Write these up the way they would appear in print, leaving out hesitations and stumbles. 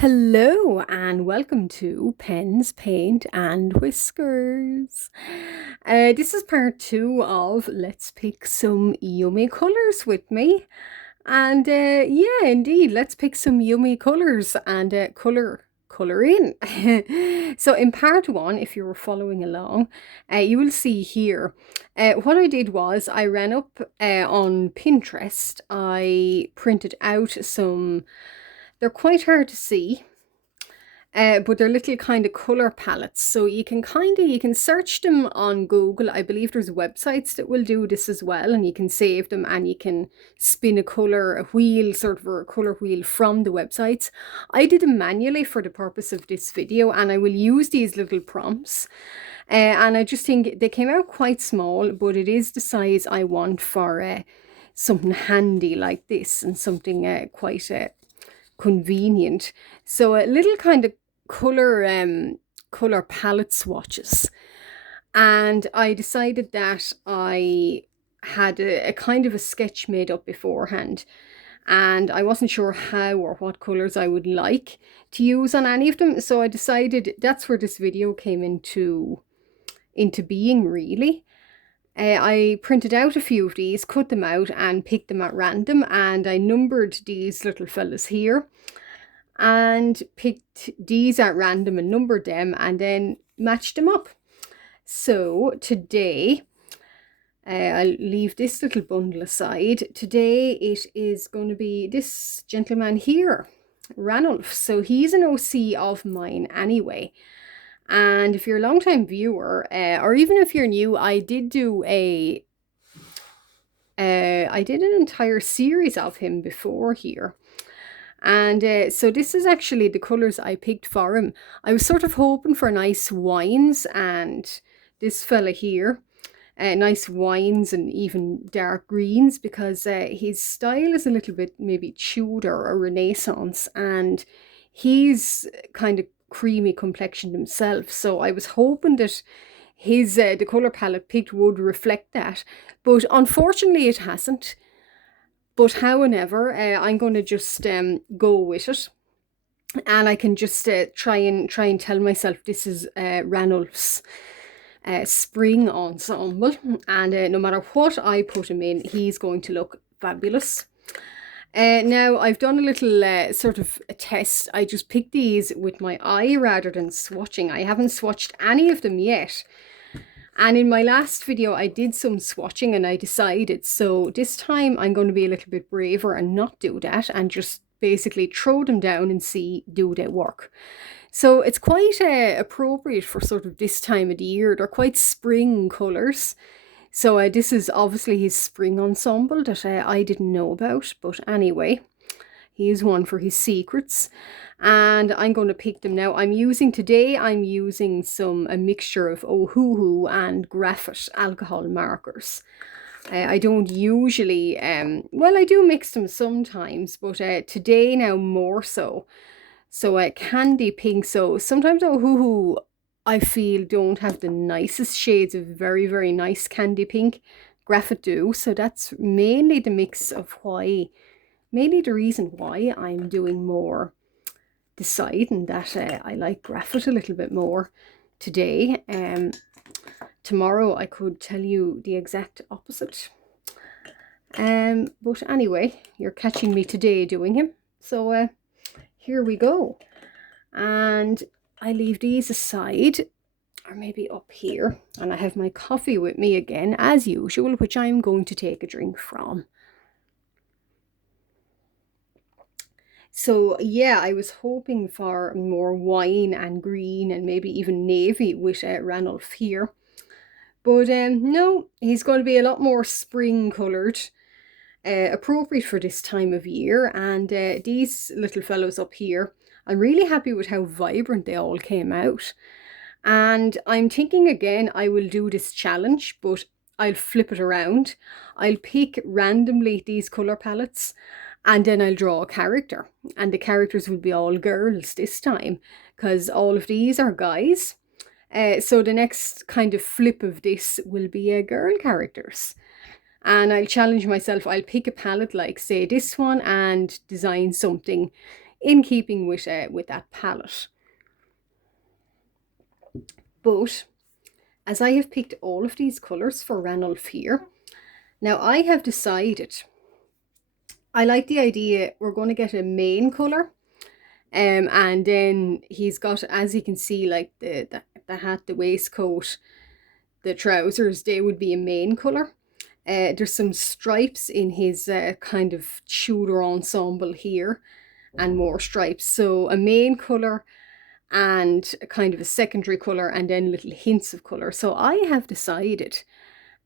Hello and welcome to Pens, Paint and Whiskers. This is part 2 of Let's Pick Some Yummy Colours with me. And yeah, indeed, let's pick some yummy colours and colour in. So in part 1, if you were following along, you will see here, what I did was I ran up on Pinterest. I printed out some. They're quite hard to see, but they're little kind of color palettes. So you can search them on Google. I believe there's websites that will do this as well, and you can save them and you can spin a wheel, sort of a color wheel from the websites. I did them manually for the purpose of this video, and I will use these little prompts. And I just think they came out quite small, but it is the size I want for something handy like this, and something quite convenient. So a little kind of color palette swatches, and I decided that I had a kind of a sketch made up beforehand, and I wasn't sure how or what colors I would like to use on any of them. So I decided that's where this video came into being, really. I printed out a few of these, cut them out and picked them at random, and I numbered these little fellas here and picked these at random and numbered them and then matched them up. So today, I'll leave this little bundle aside. Today it is going to be this gentleman here, Ranulph. So he's an OC of mine anyway. And if you're a long-time viewer, or even if you're new, I did an entire series of him before here. And so this is actually the colours I picked for him. I was sort of hoping for nice wines, and this fella here, nice wines and even dark greens, because his style is a little bit maybe Tudor or Renaissance, and he's kind of creamy complexioned himself. So I was hoping that his the colour palette picked would reflect that, but unfortunately it hasn't. But however, I'm going to just go with it, and I can just try and tell myself this is Ranulph's spring ensemble, and no matter what I put him in, he's going to look fabulous. Now I've done a little sort of a test. I just picked these with my eye rather than swatching. I haven't swatched any of them yet. And in my last video, I did some swatching and I decided. So this time I'm going to be a little bit braver and not do that, and just basically throw them down and see, do they work? So it's quite appropriate for sort of this time of the year. They're quite spring colours. So this is obviously his spring ensemble that I didn't know about. But anyway, he is one for his secrets. And I'm going to pick them now. I'm using a mixture of Ohuhu and graphite alcohol markers. I don't usually, well, I do mix them sometimes, but today now more so. So candy pink. So sometimes Ohuhu, I feel, don't have the nicest shades of very, very nice candy pink. Graphite do. So that's mainly the reason why I'm doing more, deciding that I like graphite a little bit more today. Tomorrow I could tell you the exact opposite. But anyway, you're catching me today doing him. So here we go. And I leave these aside, or maybe up here, and I have my coffee with me again as usual, which I'm going to take a drink from. So yeah, I was hoping for more wine and green and maybe even navy with Ranulph here. But no, he's going to be a lot more spring coloured, appropriate for this time of year. And these little fellows up here, I'm really happy with how vibrant they all came out. And I'm thinking again, I will do this challenge, but I'll flip it around. I'll pick randomly these colour palettes, and then I'll draw a character. And the characters will be all girls this time, because all of these are guys. So the next kind of flip of this will be girl characters. And I'll challenge myself. I'll pick a palette like, say, this one, and design something in keeping with that palette. But as I have picked all of these colours for Ranulph here, now I have decided I like the idea we're going to get a main colour. And then he's got, as you can see, like the hat, the waistcoat, the trousers, they would be a main colour. There's some stripes in his kind of Tudor ensemble here, and more stripes. So a main colour and a kind of a secondary colour, and then little hints of colour. So I have decided,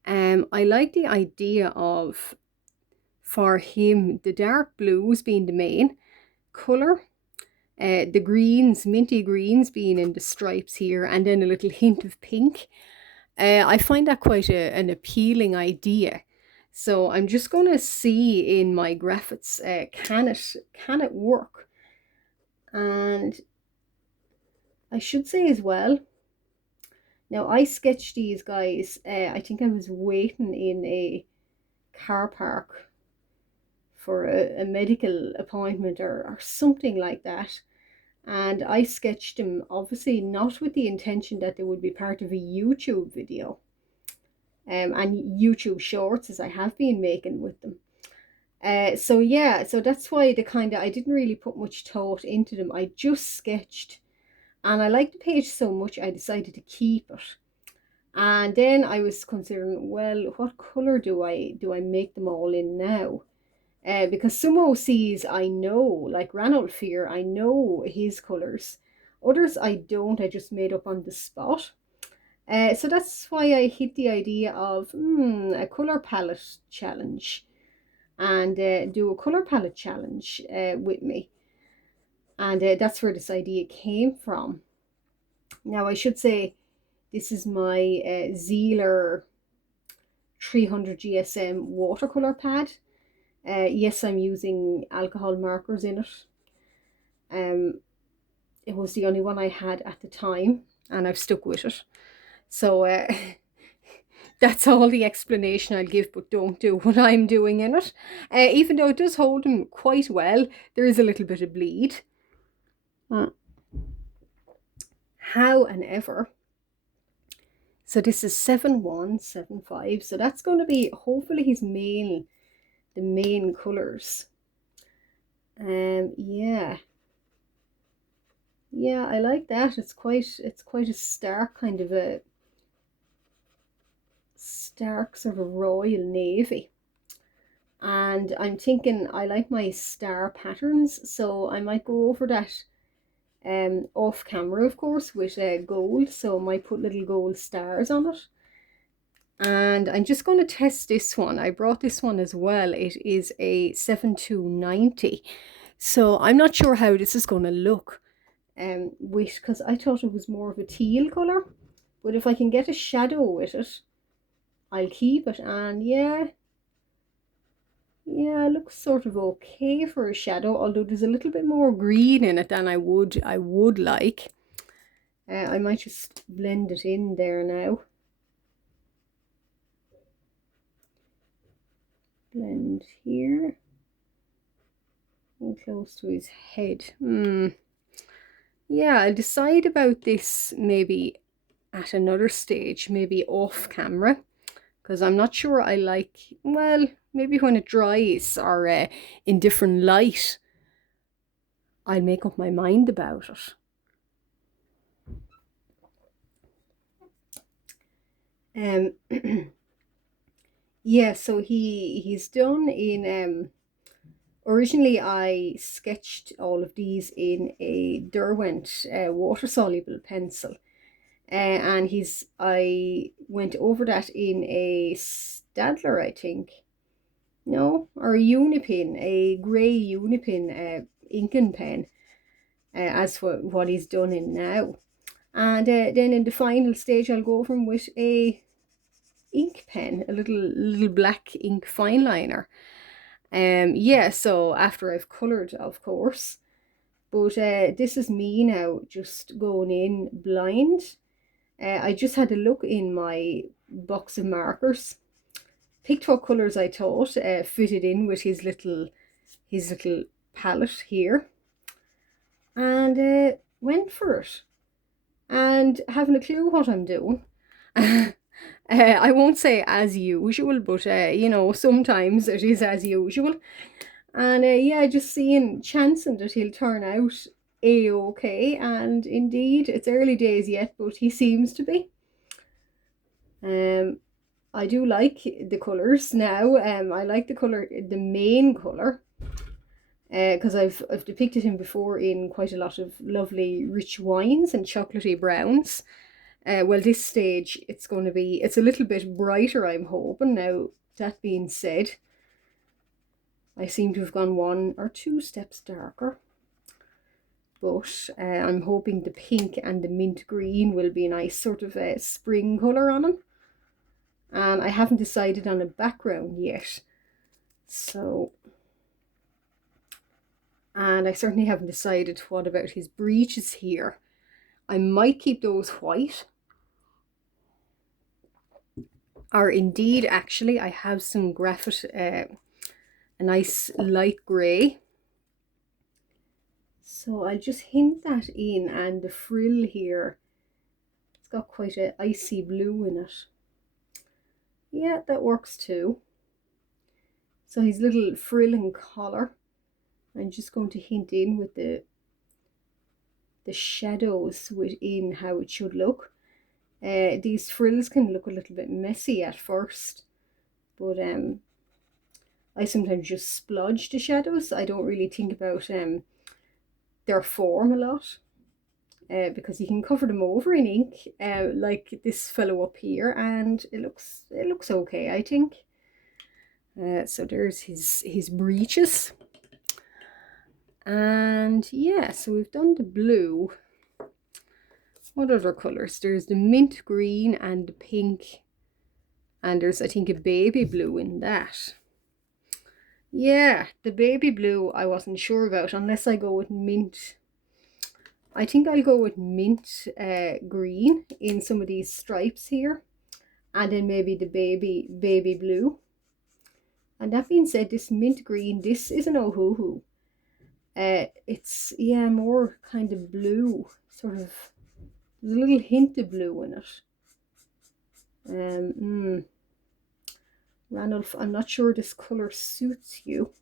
I like the idea of, for him, the dark blues being the main colour, the greens, minty greens being in the stripes here, and then a little hint of pink. I find that quite an appealing idea. So I'm just going to see in my graphics, can it work? And I should say as well, now I sketched these guys, I think I was waiting in a car park for a medical appointment or something like that. And I sketched them, obviously not with the intention that they would be part of a YouTube video, and YouTube shorts, as I have been making with them. So yeah, so that's why I didn't really put much thought into them. I just sketched, and I liked the page so much I decided to keep it. And then I was considering, well, what color do I make them all in now? Because some OCs I know, like Ranulph here, I know his colors. Others I don't, I just made up on the spot. So that's why I hit the idea of a color palette challenge, and do a color palette challenge with me. And that's where this idea came from. Now I should say this is my Zealer 300 GSM watercolor pad. Yes, I'm using alcohol markers in it. It was the only one I had at the time, and I've stuck with it. So that's all the explanation I'll give, but don't do what I'm doing in it. Even though it does hold them quite well, there is a little bit of bleed. How and ever. So this is 7175. So that's going to be hopefully his the main colours. Yeah. Yeah, I like that. It's quite a stark kind of a stark sort of royal navy. And I'm thinking I like my star patterns, so I might go over that off camera, of course, with gold. So I might put little gold stars on it. And I'm just going to test this one. I brought this one as well. It is a 7290. So I'm not sure how this is going to look. Because I thought it was more of a teal colour, but if I can get a shadow with it, I'll keep it. And yeah, it looks sort of okay for a shadow, although there's a little bit more green in it than I would like. I might just blend it in there now. Blend here and close to his head. Yeah, I'll decide about this maybe at another stage, maybe off camera, because I'm not sure I like, well, maybe when it dries or in different light, I'll make up my mind about it. Yeah, so he's done in originally I sketched all of these in a Derwent water soluble pencil, and I went over that in a Stadler, I think, no, or a Unipin, a grey Unipin inking pen, as for what he's done in now. And then in the final stage I'll go over him with a ink pen, a little black ink fine liner. Yeah, so after I've coloured, of course. But this is me now, just going in blind. I just had a look in my box of markers, picked what colours I thought fitted in with his little palette here. and went for it. And having a clue what I'm doing. I won't say as usual, but you know, sometimes it is as usual. And yeah, just seeing, chancing that he'll turn out a-okay. And indeed, it's early days yet, but he seems to be. I do like the colours now. I like the colour, the main colour, because I've depicted him before in quite a lot of lovely rich wines and chocolatey browns. Well, this stage it's going to be, it's a little bit brighter, I'm hoping. Now, that being said, I seem to have gone 1 or 2 steps darker. But I'm hoping the pink and the mint green will be a nice sort of a spring colour on him. And I haven't decided on a background yet. So, and I certainly haven't decided what about his breeches here. I might keep those white. Or indeed, actually, I have some graphite, a nice light grey. So I'll just hint that in, and the frill here, it's got quite an icy blue in it. Yeah, that works too. So his little frill and collar, I'm just going to hint in with the shadows within how it should look. These frills can look a little bit messy at first, but I sometimes just splodge the shadows. I don't really think about their form a lot, because you can cover them over in ink, like this fellow up here, and it looks okay, I think. So there's his breeches. And yeah, so we've done the blue. What other colours? There's the mint green and the pink. And there's, I think, a baby blue in that. Yeah, the baby blue I wasn't sure about, unless I go with mint. I think I'll go with mint green in some of these stripes here. And then maybe the baby blue. And that being said, this mint green, this is an Ohuhu. It's, yeah, more kind of blue, sort of, there's a little hint of blue in it. Ranulph, I'm not sure this colour suits you.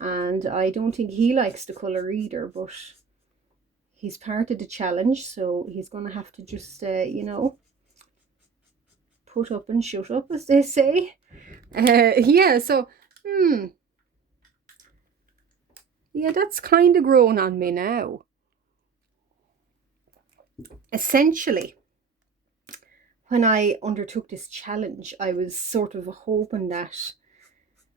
And I don't think he likes the colour either, but he's part of the challenge, so he's going to have to just, you know, put up and shut up, as they say. Yeah, so, yeah, that's kind of grown on me now. Essentially, when I undertook this challenge, I was sort of hoping that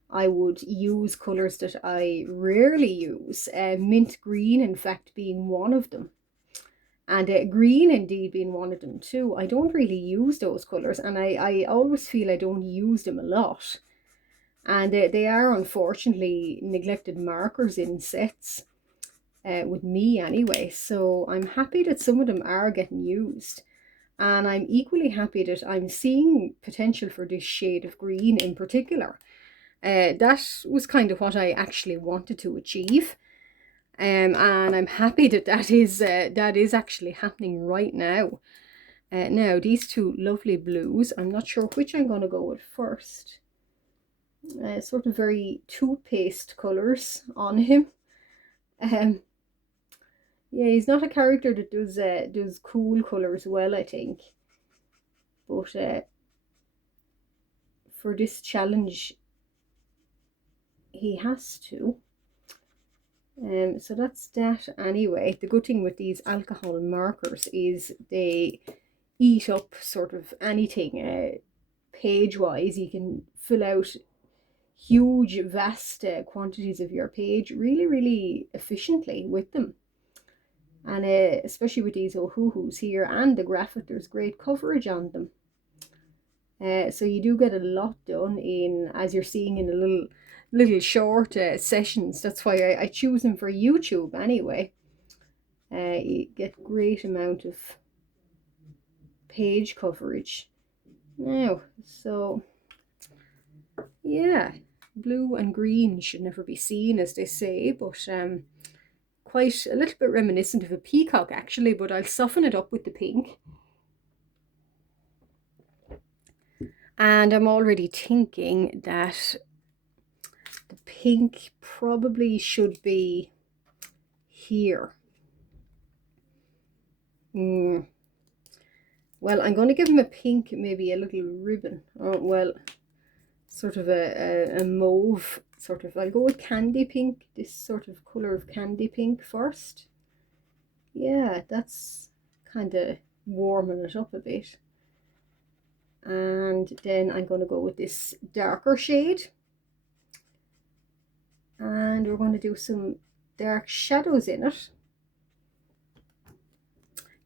I would use colours that I rarely use, mint green in fact being one of them, and green indeed being one of them too. I don't really use those colours, and I always feel I don't use them a lot, and they are unfortunately neglected markers in sets, with me anyway. So I'm happy that some of them are getting used, and I'm equally happy that I'm seeing potential for this shade of green in particular. That was kind of what I actually wanted to achieve, and I'm happy that that is actually happening right now. Now these two lovely blues, I'm not sure which I'm going to go with first. Sort of very toothpaste colours on him. Yeah, he's not a character that does cool colours well, I think. But for this challenge, he has to. So that's that anyway. The good thing with these alcohol markers is they eat up sort of anything. Page-wise, you can fill out huge, vast quantities of your page really, really efficiently with them. And especially with these Ohuhus here and the graphite, there's great coverage on them. So you do get a lot done in, as you're seeing in the little short sessions. That's why I choose them for YouTube anyway. You get great amount of page coverage. Now, so yeah, blue and green should never be seen, as they say, but quite a little bit reminiscent of a peacock actually, but I'll soften it up with the pink. And I'm already thinking that the pink probably should be here. Well, I'm going to give him a pink, maybe a little ribbon. Oh, well, sort of a mauve, sort of. I'll go with candy pink, this sort of color of candy pink first. Yeah, that's kind of warming it up a bit. And then I'm going to go with this darker shade. And we're going to do some dark shadows in it.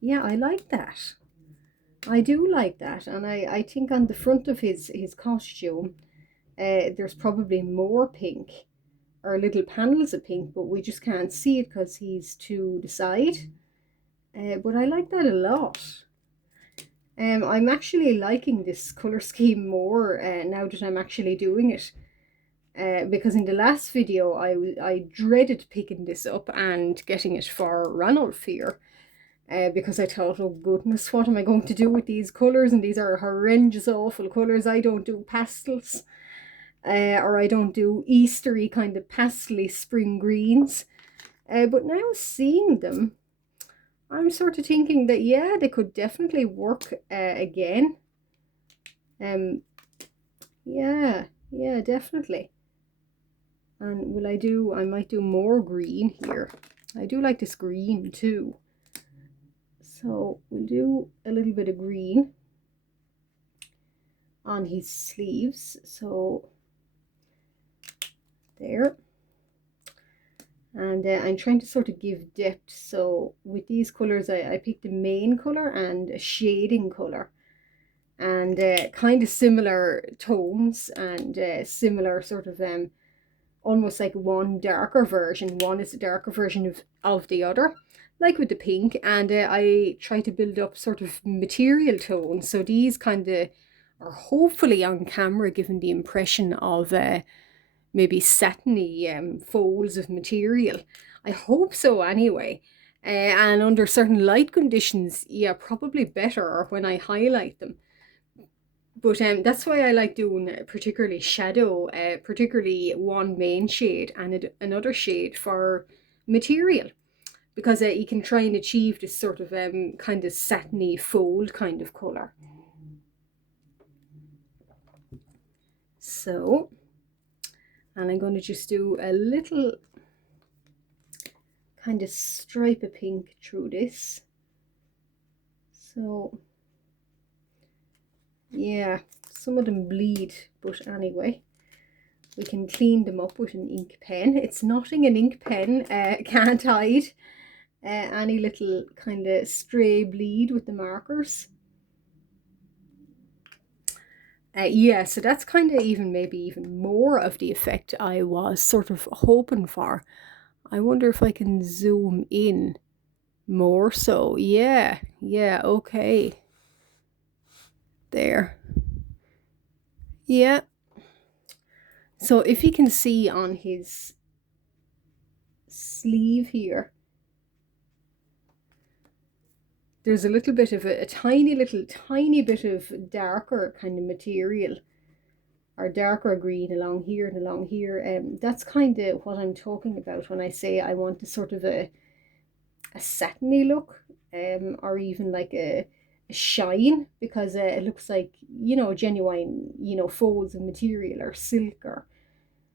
Yeah, I like that. I do like that. And I think on the front of his costume, there's probably more pink or little panels of pink, but we just can't see it because he's to the side. But I like that a lot. I'm actually liking this color scheme more now that I'm actually doing it. Because in the last video I dreaded picking this up and getting it for Ranulph here. Because I thought, oh goodness, what am I going to do with these colours? And these are horrendous, awful colours. I don't do pastels. Or I don't do Eastery kind of pastely spring greens. But now seeing them, I'm sort of thinking that, yeah, they could definitely work again. Yeah, definitely. And will I might do more green here. I do like this green too. So we'll do a little bit of green on his sleeves. So there. And I'm trying to sort of give depth. So with these colors, I picked a main color and a shading color. And kind of similar tones and similar sort of almost like one darker version. One is a darker version of the other, like with the pink. And I try to build up sort of material tones. So these kind of are hopefully on camera giving the impression of maybe satiny folds of material. I hope so anyway. And under certain light conditions, yeah, probably better when I highlight them. But that's why I like doing particularly shadow, particularly one main shade and another shade for material. Because you can try and achieve this sort of kind of satiny fold kind of colour. So, and I'm going to just do a little kind of stripe of pink through this. So, yeah, some of them bleed, but anyway, we can clean them up with an ink pen. It's nothing an ink pen can't hide any little kind of stray bleed with the markers. Yeah, so that's kind of maybe even more of the effect I was sort of hoping for. I wonder if I can zoom in more so. Yeah, okay. There. Yeah. So if you can see on his sleeve here, there's a little bit of a tiny bit of darker kind of material, or darker green along here and along here. That's kind of what I'm talking about when I say I want a sort of a satiny look, or even like a shine, because it looks like, you know, genuine, you know, folds of material or silk or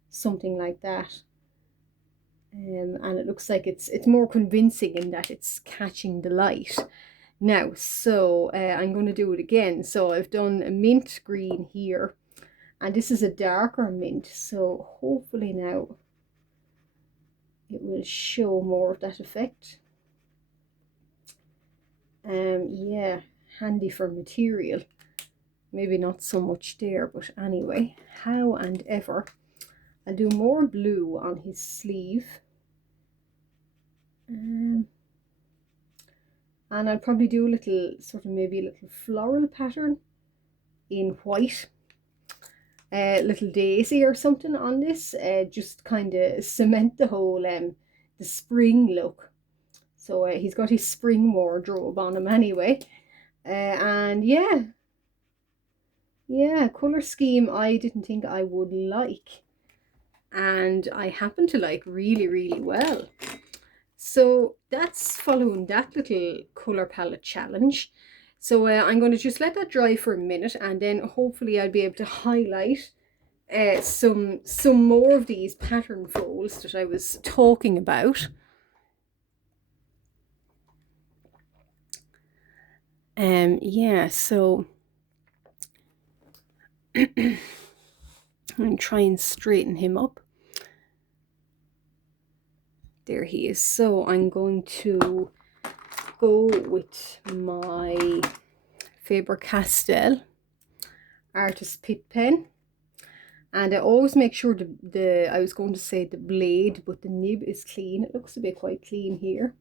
something like that. And it looks like it's more convincing in that it's catching the light. Now, so I'm going to do it again. So I've done a mint green here, and this is a darker mint. So hopefully now it will show more of that effect. Yeah, handy for material. Maybe not so much there, but anyway, how and ever. I'll do more blue on his sleeve. And I'll probably do a little sort of maybe a little floral pattern in white, a little daisy or something on this, just kind of cement the whole the spring look. So he's got his spring wardrobe on him anyway. And yeah, colour scheme I didn't think I would like. And I happen to like really, really well. So that's following that little colour palette challenge. So I'm going to just let that dry for a minute, and then hopefully I'll be able to highlight some more of these pattern folds that I was talking about. Yeah, so I'm trying to straighten him up. There he is. So I'm going to go with my Faber-Castell Artist Pitt pen. And I always make sure I was going to say the blade, but the nib is clean. It looks to be quite clean here.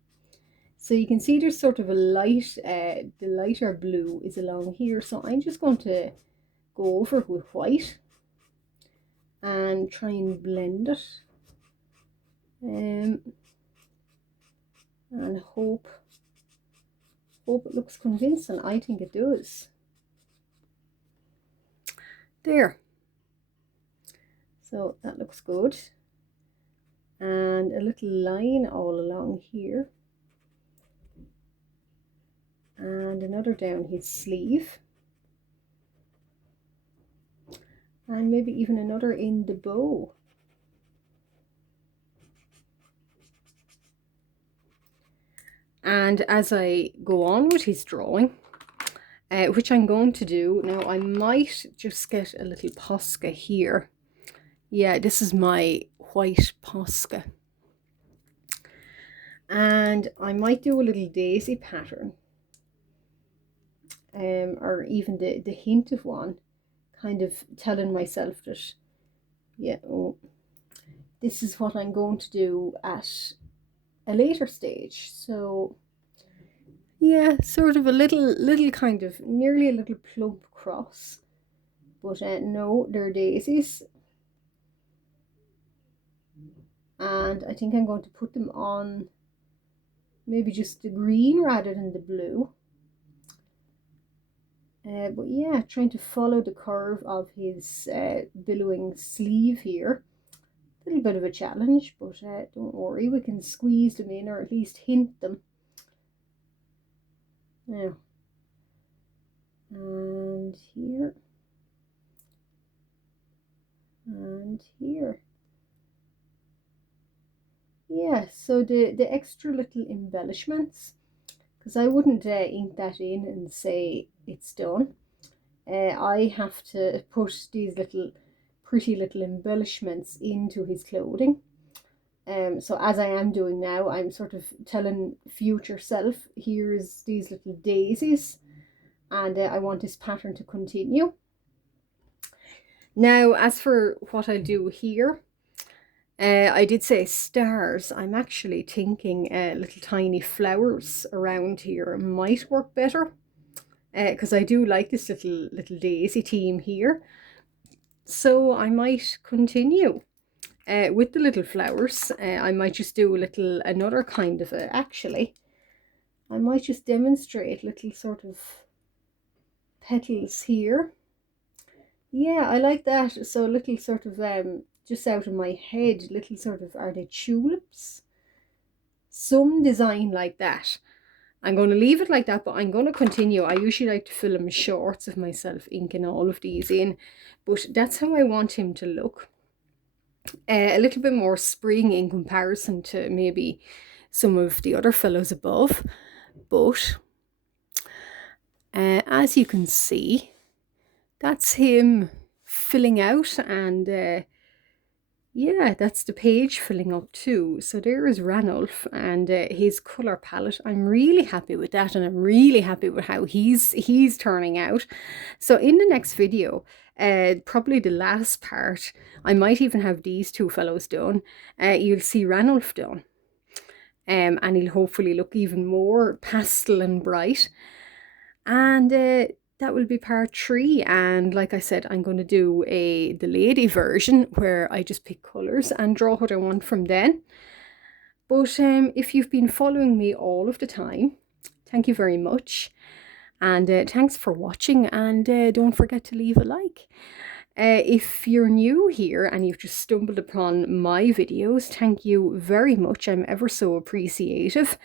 So you can see there's sort of a light, the lighter blue is along here. So I'm just going to go over with white and try and blend it. And hope it looks convincing. I think it does. There. So that looks good. And a little line all along here. And another down his sleeve. And maybe even another in the bow. And as I go on with his drawing, which I'm going to do now, I might just get a little Posca here. Yeah, this is my white Posca. And I might do a little daisy pattern, or even the hint of one, kind of telling myself that, yeah, oh, this is what I'm going to do at a later stage. So yeah, sort of a little kind of nearly a little plump cross, but no, they're daisies. And I think I'm going to put them on maybe just the green rather than the blue. But yeah, trying to follow the curve of his billowing sleeve here. A little bit of a challenge, but don't worry, we can squeeze them in, or at least hint them. Now, and here, and here. Yeah, so the extra little embellishments, because I wouldn't ink that in and say it's done. I have to put these little pretty little embellishments into his clothing. So as I am doing now, I'm sort of telling future self, here's these little daisies, and I want this pattern to continue. Now, as for what I do here, I did say stars. I'm actually thinking little tiny flowers around here might work better, because I do like this little daisy theme here. So I might continue with the little flowers. I might just do another kind of actually, I might just demonstrate little sort of petals here. Yeah, I like that. So little sort of just out of my head, little sort of, are they tulips? Some design like that. I'm going to leave it like that, but I'm going to continue. I usually like to film shorts of myself inking all of these in, but that's how I want him to look. A little bit more spring in comparison to maybe some of the other fellows above, but as you can see, that's him filling out, and yeah, that's the page filling up too. So there is Ranulph and his colour palette. I'm really happy with that, and I'm really happy with how he's turning out. So in the next video, probably the last part, I might even have these two fellows done. You'll see Ranulph done. And he'll hopefully look even more pastel and bright. And that will be part 3, and like I said, I'm going to do the lady version where I just pick colours and draw what I want from then. But if you've been following me all of the time, thank you very much. And thanks for watching, and don't forget to leave a like. If you're new here and you've just stumbled upon my videos, thank you very much. I'm ever so appreciative.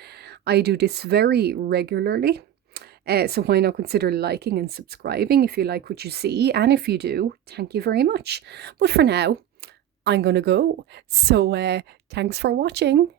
I do this very regularly. So why not consider liking and subscribing if you like what you see? And if you do, thank you very much. But for now, I'm going to go. So thanks for watching.